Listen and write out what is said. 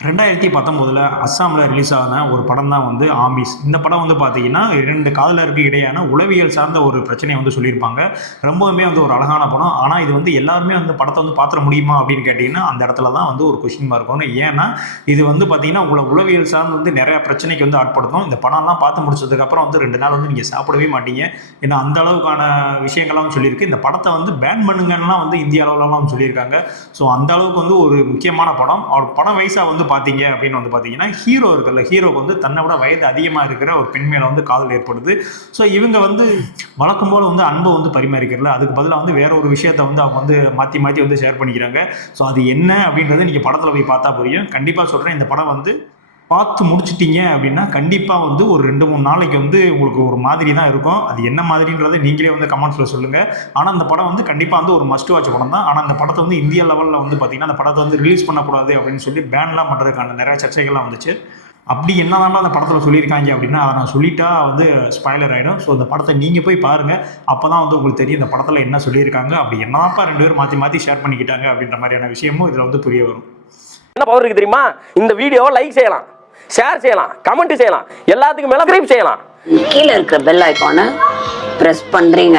2019 அஸ்ஸாமில் ரிலீஸ் ஆன ஒரு படம் தான் வந்து ஆம்பிஸ். இந்த படம் வந்து பார்த்தீங்கன்னா, 2 காதலருக்கு இடையான உளவியல் சார்ந்த ஒரு பிரச்சனைய வந்து சொல்லியிருப்பாங்க. ரொம்பவுமே வந்து ஒரு அழகான படம். ஆனா, இது வந்து எல்லாருமே வந்து படத்த வந்து பார்த்துற முடியுமா அப்படின்னு கேட்டீங்கன்னா, அந்த இடத்துல தான் வந்து ஒரு கொஸ்டின் மார்க் வரும். ஏன்னா, இது வந்து பார்த்தீங்கன்னா, உங்கள உளவியல் சார்ந்து வந்து நெறைய பிரச்சனைக்கு வந்து ஆட்படுத்தும். இந்த படம்லாம் பார்த்து முடிச்சதுக்கப்புறம் வந்து 2 நாள் வந்து நீங்க சாப்பிடவே மாட்டீங்க. ஏன்னா, அந்த அளவுக்கான விஷயங்கள்லாம் சொல்லியிருக்கு. இந்த படத்த வந்து பேன் பண்ணுங்கன்னுலாம் வந்து இந்திய அளவுலலாம் சொல்லியிருக்காங்க. ஸோ, அந்த அளவுக்கு வந்து ஒரு முக்கியமான படம். அவர் படம் வைஸா வந்து பார்த்தீங்க அப்படின்னு வந்து பார்த்தீங்கன்னா, ஹீரோ இருக்குல்ல, ஹீரோக்கு வந்து தன்னை விட வயது அதிகமாக இருக்கிற ஒரு பெண் மேல வந்து காதல் ஏற்படுது. ஸோ இவங்க வந்து வழக்கம் போல வந்து அன்பை வந்து பரிமாறிக்கிறல, அதுக்கு பதிலாக வந்து வேற ஒரு விஷயத்த வந்து அவங்க வந்து மாற்றி மாற்றி வந்து ஷேர் பண்ணிக்கிறாங்க. ஸோ அது என்ன அப்படின்றது நீங்கள் படத்தில் போய் பார்த்தா புரியும். கண்டிப்பாக சொல்கிறேன், இந்த படம் வந்து பார்த்து முடிச்சிட்டீங்க அப்படின்னா கண்டிப்பாக வந்து ஒரு 2-3 நாளைக்கு வந்து உங்களுக்கு ஒரு மாதிரி தான் இருக்கும். அது என்ன மாதிரின்றதை நீங்களே வந்து கமெண்ட்ஸில் சொல்லுங்கள். ஆனால் அந்த படம் வந்து கண்டிப்பாக வந்து ஒரு மஸ்ட் வாட்ச் படம் தான். ஆனால் அந்த படத்தை வந்து இந்திய லெவலில் வந்து பார்த்தீங்கன்னா, அந்த படத்தை வந்து ரிலீஸ் பண்ணக்கூடாது அப்படின்னு சொல்லி பேன்லாம் பண்ணுறதுக்கான நிறைய சர்ச்சைகள்லாம் வந்துச்சு. அப்படி என்னதான் அந்த படத்தில் சொல்லியிருக்காங்க அப்படின்னா, அதை நான் சொல்லிட்டா வந்து ஸ்பாய்லர் ஆகிடும். ஸோ அந்த படத்தை நீங்கள் போய் பாருங்கள். அப்போ தான் வந்து உங்களுக்கு தெரியும் இந்த படத்தில் என்ன சொல்லியிருக்காங்க, அப்படி என்னதான்ப்பா 2 பேரும் மாற்றி மாற்றி ஷேர் பண்ணிக்கிட்டாங்க அப்படின்ற மாதிரியான விஷயமும் இதில் வந்து புரிய வரும். என்ன பவர் இருக்கு தெரியுமா? இந்த வீடியோவை லைக் செய்யலாம், ஷேர் செய்யலாம், கமெண்ட் செய்யலாம், எல்லாத்துக்கும் மேல சப்ஸ்கிரைப் செய்யலாம். கீழே இருக்கிற பெல் ஐகானை பிரஸ் பண்றீங்க.